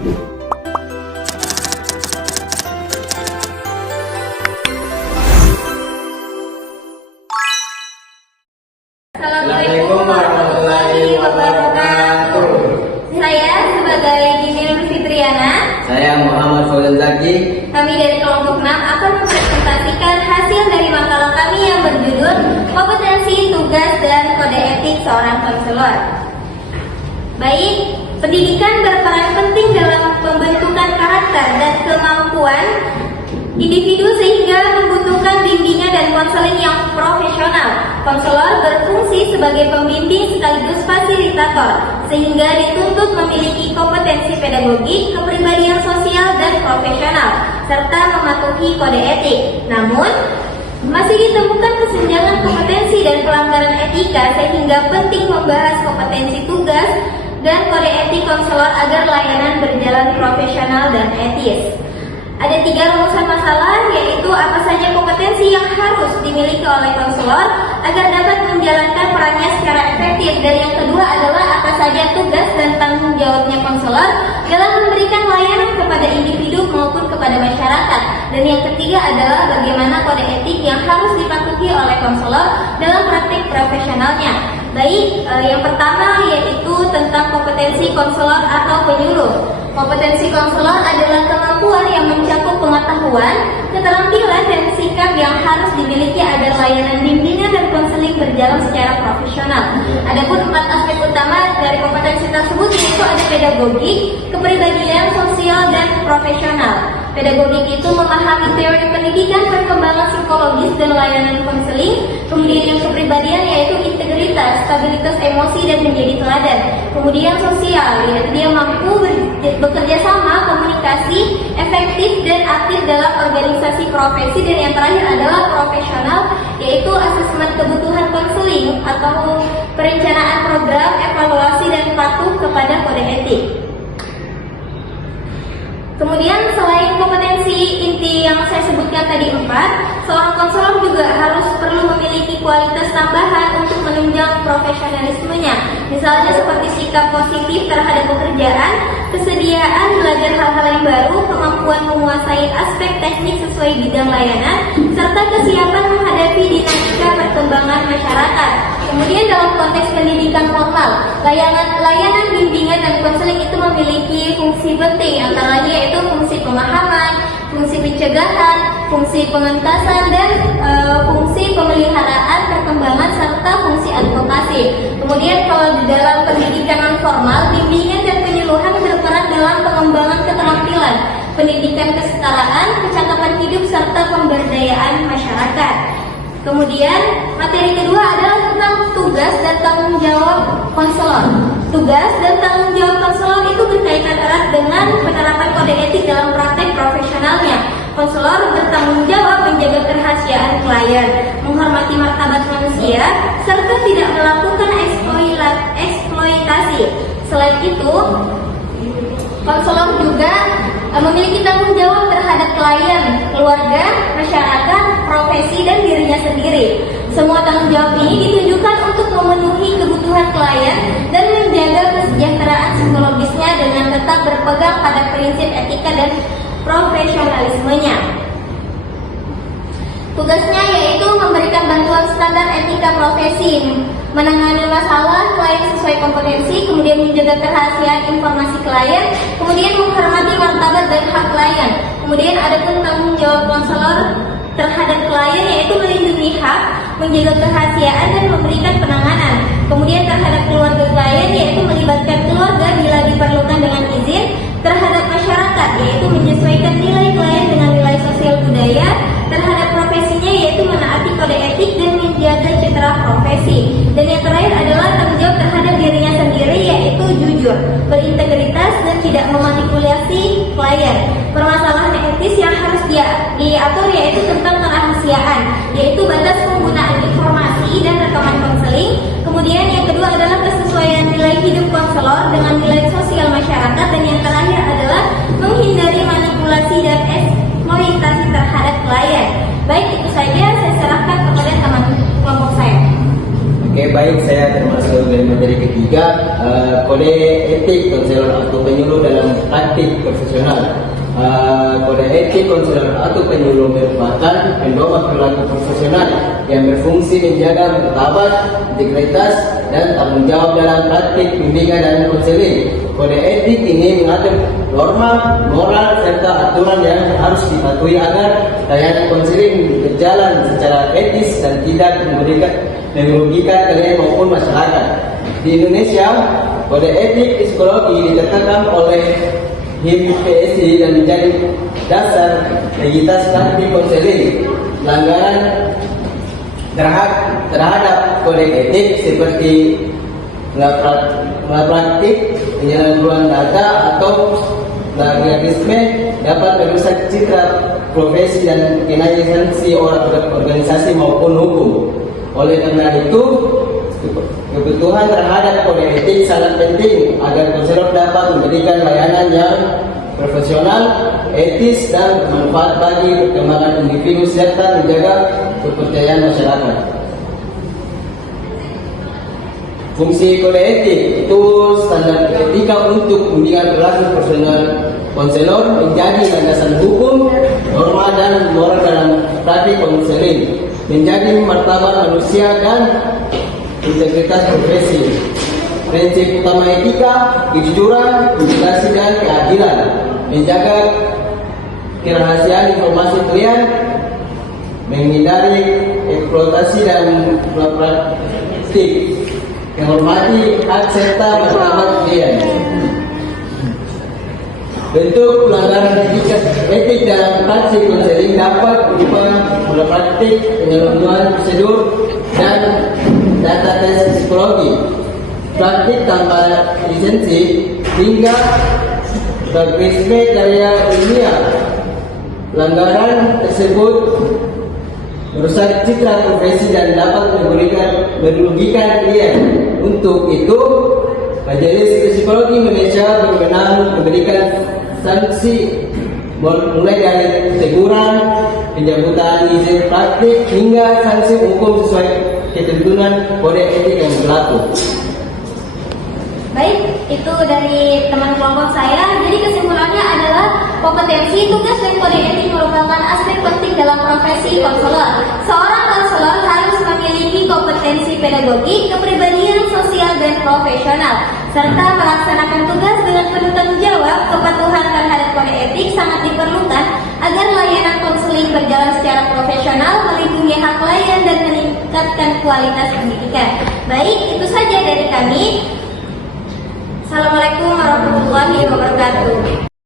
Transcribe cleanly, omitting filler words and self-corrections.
Assalamualaikum warahmatullahi wabarakatuh. Saya sebagai Dini Fitriana. Saya Muhammad Fauzan Zaki. Kami dari kelompok 6 akan mempresentasikan hasil dari makalah kami yang berjudul Kompetensi, Tugas, dan Kode Etik Seorang Konselor. Baik, pendidikan berperan penting dalam pembentukan karakter dan kemampuan individu sehingga membutuhkan bimbingan dan konseling yang profesional. Konselor berfungsi sebagai pembimbing sekaligus fasilitator, sehingga dituntut memiliki kompetensi pedagogik, kepribadian sosial dan profesional, serta mematuhi kode etik. Namun, masih ditemukan kesenjangan kompetensi dan pelanggaran etika, sehingga penting membahas kompetensi tugas dan kode etik konselor agar layanan berjalan profesional dan etis. Ada 3 rumusan masalah, yaitu apa saja kompetensi yang harus dimiliki oleh konselor agar dapat menjalankan perannya secara efektif, dan yang kedua adalah apa saja tugas dan tanggung jawabnya konselor dalam memberikan layanan kepada individu maupun kepada masyarakat, dan yang ketiga adalah bagaimana kode etik yang harus dipatuhi oleh konselor dalam praktik profesionalnya. Baik, yang pertama yaitu tentang kompetensi konselor atau penyuluh. Kompetensi konselor adalah kemampuan yang mencakup pengetahuan, keterampilan, dan sikap yang harus dimiliki agar layanan bimbingan dan konseling berjalan secara profesional. Adapun 4 aspek utama dari kompetensi tersebut yaitu ada pedagogik, kepribadian, sosial, dan profesional. Pedagogik itu memahami teori pendidikan, perkembangan psikologis, dan layanan konseling. Kemudian yang kepribadian yaitu integritas, stabilitas emosi, dan menjadi teladan. Kemudian sosial yaitu dia mampu bekerja sama, komunikasi, efektif, dan aktif dalam organisasi profesi. Dan yang terakhir adalah profesional yaitu asesmen kebutuhan konseling atau perencanaan program, evaluasi, dan patuh kepada kode etik. Kemudian selain kompetensi inti yang saya sebutkan tadi 4, seorang konselor juga harus perlu memiliki kualitas tambahan untuk menunjang profesionalismenya. Misalnya seperti sikap positif terhadap pekerjaan, kesediaan belajar hal-hal yang baru, kemampuan menguasai aspek teknik sesuai bidang layanan, serta kesiapan menghadapi dinamika perkembangan masyarakat. Kemudian dalam konteks pendidikan formal, layanan bimbingan dan konseling itu memiliki fungsi penting, antara lain yaitu fungsi pemahaman, fungsi pencegahan, fungsi pengentasan, dan fungsi pemeliharaan perkembangan serta fungsi advokasi. Kemudian kalau di dalam pendidikan non formal, bimbingan dan penyuluhan berperan dalam pengembangan keterampilan, pendidikan kesetaraan, kecakapan hidup, serta pemberdayaan masyarakat. Kemudian materi kedua adalah tentang tugas dan tanggung jawab konselor. Tugas dan tanggung jawab konselor itu berkaitan erat dengan penerapan kode etik dalam praktek profesionalnya. Konselor bertanggung jawab menjaga kerahasiaan klien, menghormati martabat manusia, serta tidak melakukan eksploitasi. Selain itu, konselor juga memiliki tanggung jawab terhadap klien, keluarga, masyarakat, profesi, dan dirinya sendiri. Semua tanggung jawab ini ditujukan untuk memenuhi kebutuhan klien dan menjaga kesejahteraan psikologisnya dengan tetap berpegang pada prinsip etika dan profesionalismenya. Tugasnya yaitu memberikan bantuan standar etika profesi, menangani masalah klien sesuai kompetensi, kemudian menjaga kerahasiaan informasi klien, kemudian menghormati martabat dan hak klien. Kemudian ada pun tanggung jawab konselor terhadap klien yaitu melindungi hak, menjaga kerahasiaan, dan memberikan penanganan. Kemudian terhadap keluarga klien yaitu melibatkan keluarga bila diperlukan dengan izin, terhadap masyarakat yaitu menyesuaikan nilai klien dengan nilai sosial budaya, terhadap profesinya yaitu menaati kode etik dan menjaga citra profesi. Dan yang terakhir adalah tanggung jawab terhadap dirinya sendiri yaitu jujur, berintegritas, dan tidak memanipulasi klien. Permasalahan etis yang harus diatur yaitu tentang kerahasiaan, yaitu batas penggunaan informasi dan rekaman konseling. Kemudian yang kedua adalah kesesuaian nilai hidup konselor dengan nilai sosial masyarakat, dan yang terakhir adalah menghindari manipulasi dan eksploitasi terhadap klien. Baik, itu saja saya serahkan kepada teman kelompok saya. Oke, baik, saya termasuk dari materi ketiga, kode etik konselor atau penyuluh dalam praktik profesional. Kode etik konselor atau penyuluh merupakan pedoman perilaku profesional yang berfungsi menjaga martabat, integritas, dan tanggung jawab dalam praktik bimbingan dan konseling. Kode etik ini mengatur norma, moral, serta aturan yang harus dipatuhi agar layanan konseling berjalan secara etis dan tidak merugikan klien maupun masyarakat. Di Indonesia, kode etik psikologi ditetapkan oleh HIM-PSI dan menjadi dasar legalitas praktik konseling. Pelanggaran terhadap kode etik seperti praktik penyalahgunaan data atau plagiarisme dapat merusak citra profesi dan kenai sanksi organisasi maupun hukum. Oleh karena itu, kebutuhan terhadap kode etik sangat penting agar konselor dapat memberikan layanan yang profesional, etis, dan bermanfaat bagi perkembangan individu serta menjaga kepercayaan masyarakat. Fungsi kode etik itu standar etika untuk bimbingan perilaku profesional konselor menjadi landasan hukum, norma, dan moral dalam praktik konseling, menjadi martabat manusia dan integritas profesi. Prinsip utama etika, kejujuran, integrasi, dan keadilan, menjaga kerahasiaan informasi klien, menghindari eksploitasi dan praktik, menghormati hak serta martabat klien. Bentuk pelanggaran etik dalam praktik konseling dapat berupa praktik penyelenggaraan prosedur dan data tes psikologi, praktik tanpa lisensi, hingga plagiarisme karya ilmiah. Pelanggaran tersebut merusak citra profesi dan dapat merugikan klien. Untuk itu, Majelis Psikologi Indonesia berwenang memberikan sanksi mulai dari teguran, pencabutan izin praktik, hingga sanksi hukum sesuai ketentuan kode etik yang berlaku. Baik, itu dari teman kelompok saya. Jadi kesimpulannya adalah kompetensi, tugas, dan kode etik merupakan aspek penting dalam profesi konselor. Seorang konselor harus memiliki kompetensi pedagogik, kepribadian sosial, dan profesional, serta melaksanakan tugas dengan penuh tanggung jawab. Kepatuhan terhadap kode etik sangat diperlukan agar layanan konseling berjalan secara profesional, melindungi hak klien, dan meningkatkan kualitas pendidikan. Baik, itu saja dari kami. Assalamualaikum warahmatullahi wabarakatuh.